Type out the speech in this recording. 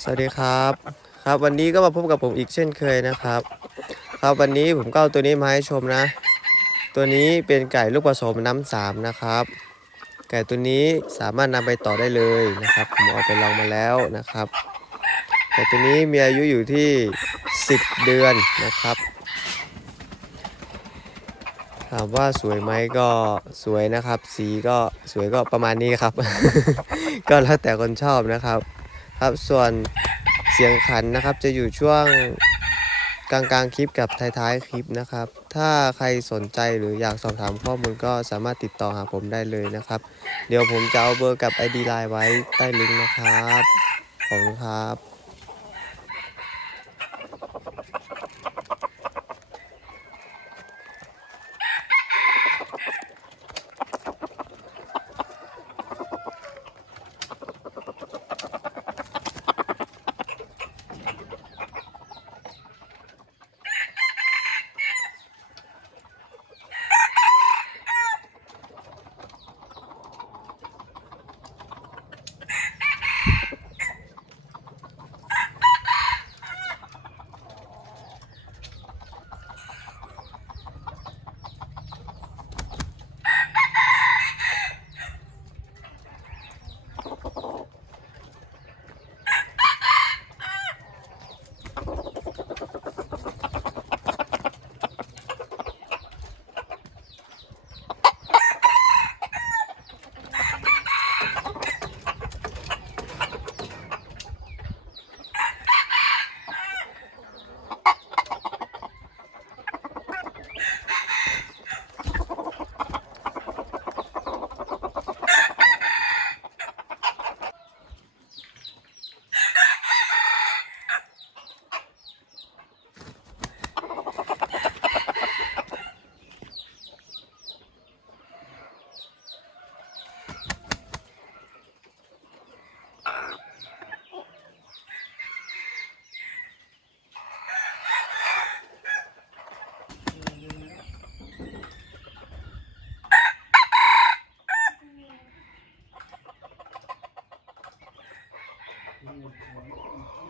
สวัสดีครับ ครับวันนี้ก็มาพบกับผมอีกเช่นเคยนะครับ ครับวันนี้ผมก็เอาตัวนี้มาให้ชมนะ ตัวนี้เป็นไก่ลูกผสมน้ำสามนะครับ ไก่ตัวนี้สามารถนำไปต่อได้เลยนะครับ ผมเอาไปลองมาแล้วนะครับ ไก่ตัวนี้มีอายุอยู่ที่ 10 เดือนนะครับถามว่าสวยไหมก็สวยนะครับ สีก็สวยก็ประมาณนี้ครับ ก็แล้วแต่คนชอบนะครับ ครับ ส่วนเสียงขันนะครับ จะอยู่ช่วงกลางกลางๆคลิปกับท้ายๆคลิปนะครับ ถ้าใครสนใจหรืออยากสอบถามข้อมูลก็สามารถติดต่อหาผมได้เลยนะครับ เดี๋ยวผมจะเอาเบอร์กับ ID ไลน์ไว้ใต้ลิงก์นะครับ ขอบคุณครับ coming in.